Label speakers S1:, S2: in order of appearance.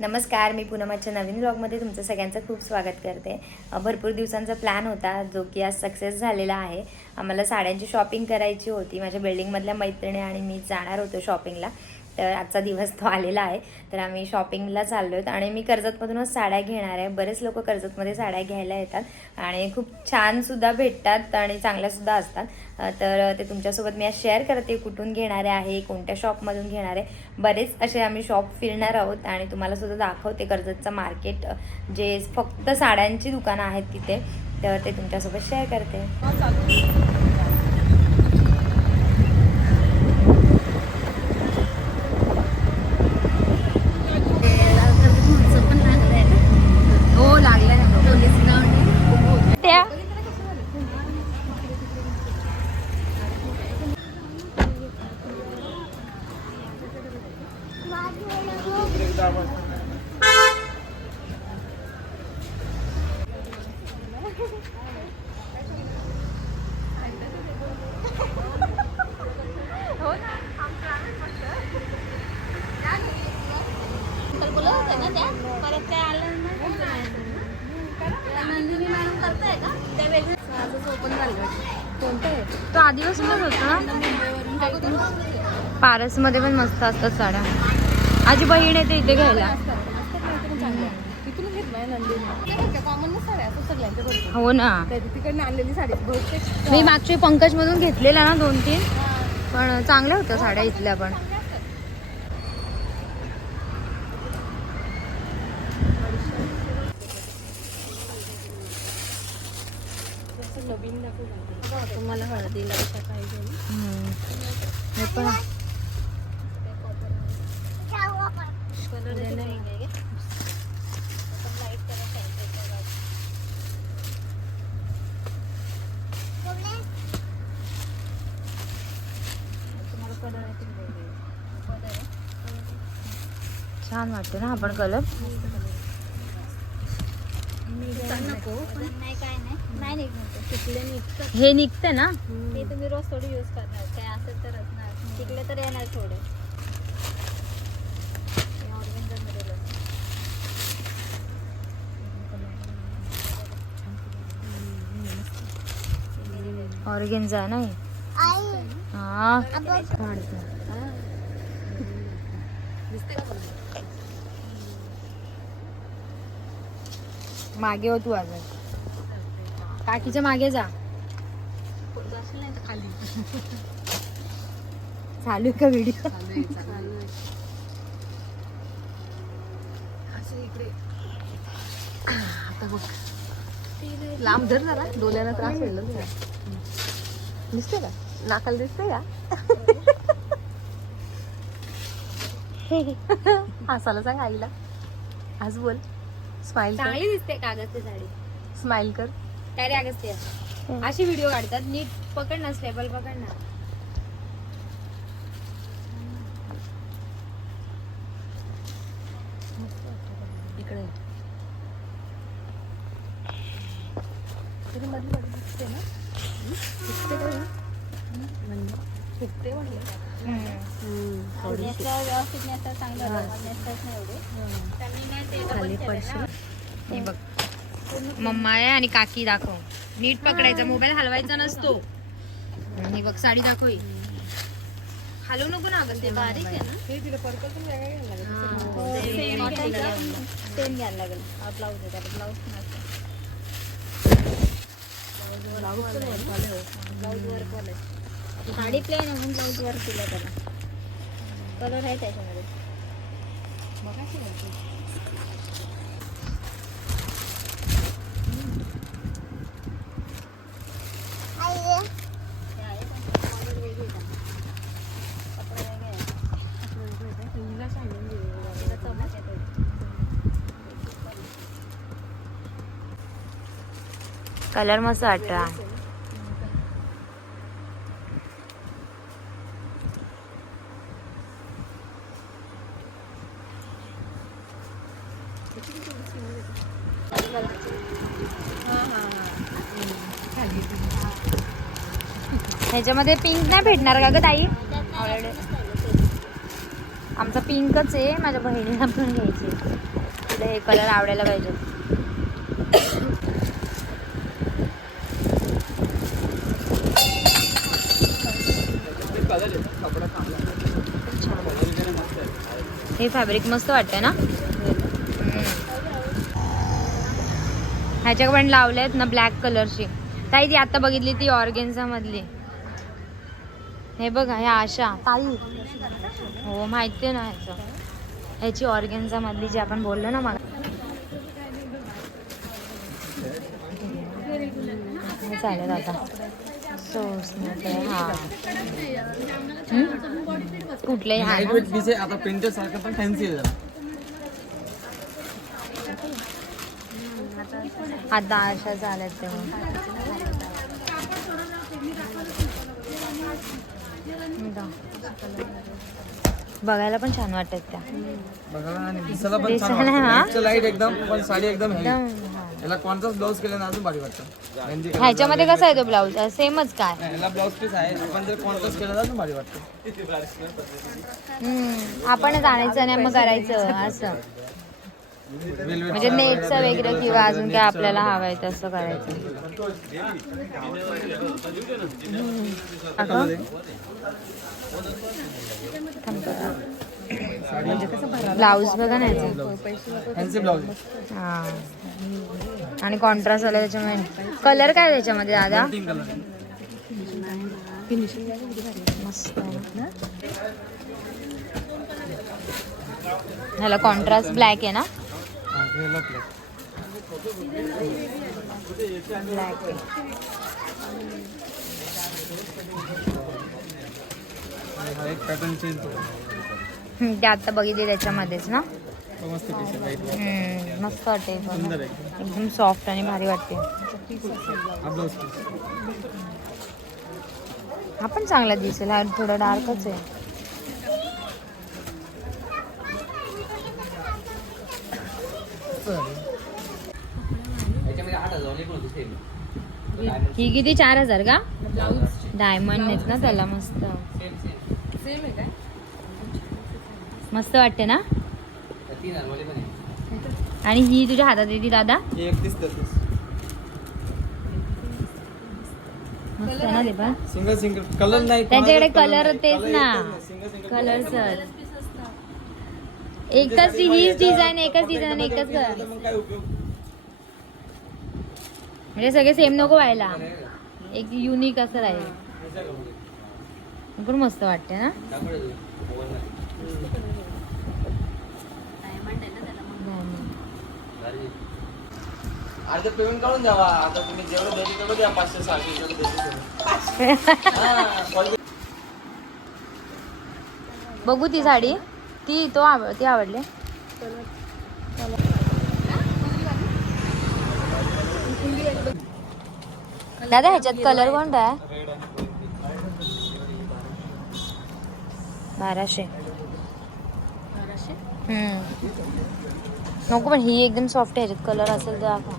S1: नमस्कार मी पुनमाच्या नवीन ब्लॉगमध्ये तुमचं सगळ्यांचं खूप स्वागत करते. भरपूर दिवसांचा प्लॅन होता जो की आज सक्सेस झालेला आहे. आम्हाला साड्यांची शॉपिंग करायची होती. माझ्या बिल्डिंगमधल्या मैत्रिणी आणि मी जाणार होतो शॉपिंगला तर आजचा दिवस तो आलेला आहे. तर आम्ही शॉपिंगला चाललो आहेत आणि मी कर्जतमधूनच साड्या घेणार आहे. बरेच लोक कर्जतमध्ये साड्या घ्यायला येतात. आणि खूप छानसुद्धा भेटतात आणि चांगल्यासुद्धा असतात. तर ते तुमच्यासोबत मी आज शेअर करते. कुठून घेणारे आहे कोणत्या शॉपमधून घेणारे बरेच असे आम्ही शॉप फिरणार आहोत आणि तुम्हालासुद्धा दाखवते कर्जतचं मार्केट जे फक्त साड्यांची दुकानं आहेत तिथे. तर ते तुमच्यासोबत शेअर करते हो लागलं त्या
S2: तर बोलत होत्या ना त्या परत काय आलं नाही त्या नंदिनी मॅडम करताय का त्या वेगळ्याच माझं ओपन झालं
S1: तो आदिवासीच होता ना? पारसमध्ये पण मस्त असतात साड्या. माझी बहीण येते इथे घ्यायला. हो ना.
S2: साडी
S1: मी मागची पंकज मधून घेतलेल्या ना दोन तीन पण चांगल्या होत्या साड्या इथल्या पण.
S2: तुम्हाला हळदीला कशा पाहिजे.
S1: हे पण छान वाटते ना आपण कलर.
S2: नको पण नाही काय नाही नाही निघणार निघतात
S1: हे निघते ना?
S2: ते तुम्ही रोज थोडी यूज करणार. काय असेल तर असणार. शिकले तर येणार थोडे. हे organza मध्ये लस.
S1: ऑर्गेन्झा नाही मागे हो तू अजून. काकीच्या मागे जा.
S2: जाशील नाही तर खाली
S1: चालू का व्हिडिओ
S3: लांब धर जरा डोल्याला त्रास होईल दिसते का? नाकाला दिसते का? हसायला सांग आईला. आज बोल. स्माइल कर.
S2: चांगली दिसते कागदची साडी.
S3: स्माइल कर.
S2: काय रे अगस्त्य अशी व्हिडिओ काढतात. नीट पकड ना स्टेबल पकड ना.
S3: इकडे. तरी मधली दिसते ना? दिसते का
S1: हे. बघ. मम्मा आहे आणि काकी दाखव. नीट पकडायचा. मोबाईल हलवायचा नसतो. हे बघ साडी दाखव. हलवू नको ना अगं ते
S2: बारीक आहे ना.
S3: हे तिला पर्पल घ्यायला लागेल?
S2: सेम कॉटनचा सेम घ्यायला लागेल. ब्लाऊज आहे त्याला. ब्लाऊज ब्लाऊज वर्क वाला आहे. साडी प्लेन म्हणून ब्लाऊज वर दिलं त्याला. कलर आहे त्याच्यामध्ये. कलर मस्त पण color वेगळे आहेत. कपडे वेगळे आहेत.
S3: हिला सांगून दे.
S2: तिला चमक येते.
S1: कलर मस्त वाटला ह्याच्यामध्ये पिंक नाही भेटणार का ग ताई. आमचा पिंकच आहे माझ्या बहिणीला पण घ्यायची तिला हे कलर आवडायला पाहिजे. हे फॅब्रिक मस्त वाटतंय ना? हम्म. ह्याच्या पण लावले आहेत ना ब्लॅक कलरची ताई ती आता बघितली ती ऑर्गेन्झा मधली. हे बघा ह्या आशा. ताई. हो माहिती आहे ना ह्याचं. ह्याची ऑर्गेन्झा मधली जी आपण बोललो ना मला. चालेल आता. सोस हा.
S4: आता प्रिंटेड सारखं पण फॅन्सी आहे जरा.
S1: आता आशा झाल्यात तेव्हा. बघायला पण छान वाटतात त्या.
S4: बघा आणि दिसायला पण छान
S1: दिसायला, हा?
S4: वाटतं लाइट एकदम पण साडी एकदम हेवी
S1: एकदम हा.
S4: याला कॉन्ट्रास्ट ब्लाऊज केलं ना अजून भारी वाटतं. मेहंदी color
S1: ह्याच्यामध्ये कसा आहे तो ब्लाऊज सेमच काय?
S4: नाही, याला ब्लाऊज पीस आहे. आपण जर कॉन्ट्रास्ट केलं ना अजून भारी वाटतं.
S1: हम्म, आपणच आणायचं आणि मग करायचं असं. म्हणजे नेटचं वगैरे किंवा अजून काय आपल्याला हवंय तसं करायचं. ब्लाऊज बघा ना याचं.
S4: फॅन्सी ब्लाऊज
S1: हा. आणि कॉन्ट्रास्ट आला त्याच्यामुळे कलर काय त्याच्यामध्ये दादा? मस्त. ह्याला कॉन्ट्रास्ट ब्लॅक आहे ना? ब्लॅक आहे
S4: हा एक पॅटर्न चेंज
S1: ते आता बघितले त्याच्यामध्येच ना?
S4: मस्त
S1: मस्त वाटते एकदम सॉफ्ट आणि भारी वाटते.
S4: हा
S1: हा पण चांगला दिसेल हा थोडा डार्कच आहे. ही किती? चार हजार का? डायमंड आहेत ना त्याला मस्त. मस्त वाटते ना? आणि ही तुझ्या हातात येते दादा? मस्त आहे ना ते पण?
S4: Single single. कलर नाही
S1: त्यांच्याकडे कलर. तेच ना. कलर सर एकच हीच डिझाईन एकच डिझाईन एकच कलर
S4: मग काय उपयोग?
S1: म्हणजे सगळे सेम नको व्हायला. एक युनिक असं राहील. पण मस्त वाटते ना?
S4: अर्ध पेमेंट काढून द्यावा आता तुम्ही जेवढं द्यायचे तेवढं द्या पाचशे सहाशे
S1: बघू ती साडी. ती तो आव ती आवडली? दादा ह्याच्यात कलर कोणता? आहे बाराशे? हम्म. नको पण ही एकदम सॉफ्ट आहे ह्याच्यात कलर असेल तर दाखवा.